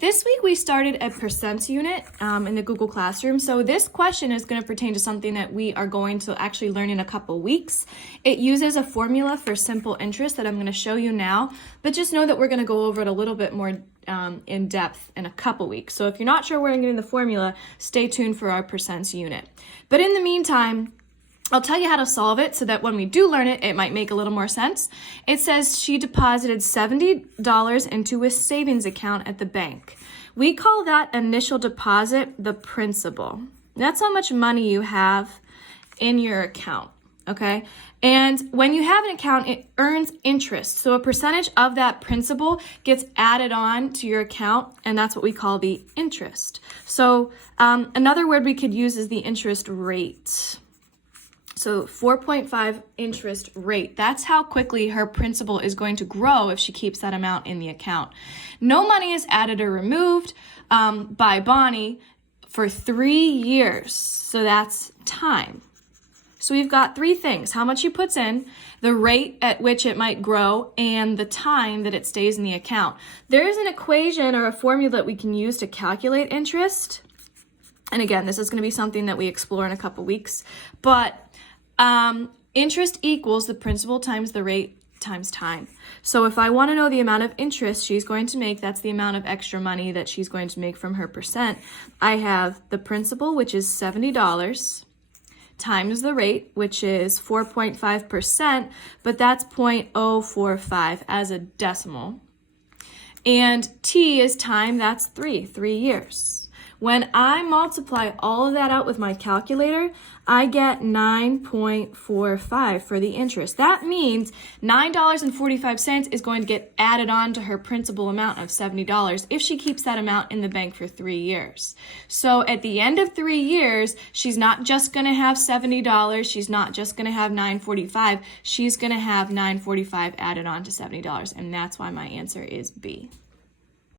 This week we started a percents unit in the Google Classroom. So this question is going to pertain to something that we are going to actually learn in a couple weeks. It uses a formula for simple interest that I'm going to show you now, but just know that we're going to go over it a little bit more in depth in a couple weeks. So if you're not sure where I'm getting the formula, stay tuned for our percents unit. But in the meantime, I'll tell you how to solve it so that when we do learn it, it might make a little more sense. It says she deposited $70 into a savings account at the bank. We call that initial deposit the principal. That's how much money you have in your account, okay? And when you have an account, it earns interest. So a percentage of that principal gets added on to your account, and that's what we call the interest. So another word we could use is the interest rate. So 4.5 interest rate. That's how quickly her principal is going to grow if she keeps that amount in the account. No money is added or removed by Bonnie for 3 years. So that's time. So we've got three things: how much she puts in, the rate at which it might grow, and the time that it stays in the account. There is an equation or a formula that we can use to calculate interest. And again, this is going to be something that we explore in a couple weeks. But interest equals the principal times the rate times time. So if I want to know the amount of interest she's going to make, that's the amount of extra money that she's going to make from her percent. I have the principal, which is $70, times the rate, which is 4.5%, but that's 0.045 as a decimal. And T is time, that's 3 years. When I multiply all of that out with my calculator, I get 9.45 for the interest. That means $9.45 is going to get added on to her principal amount of $70 if she keeps that amount in the bank for 3 years. So at the end of 3 years, she's not just going to have $70. She's not just going to have $9.45. She's going to have $9.45 added on to $70. And that's why my answer is B.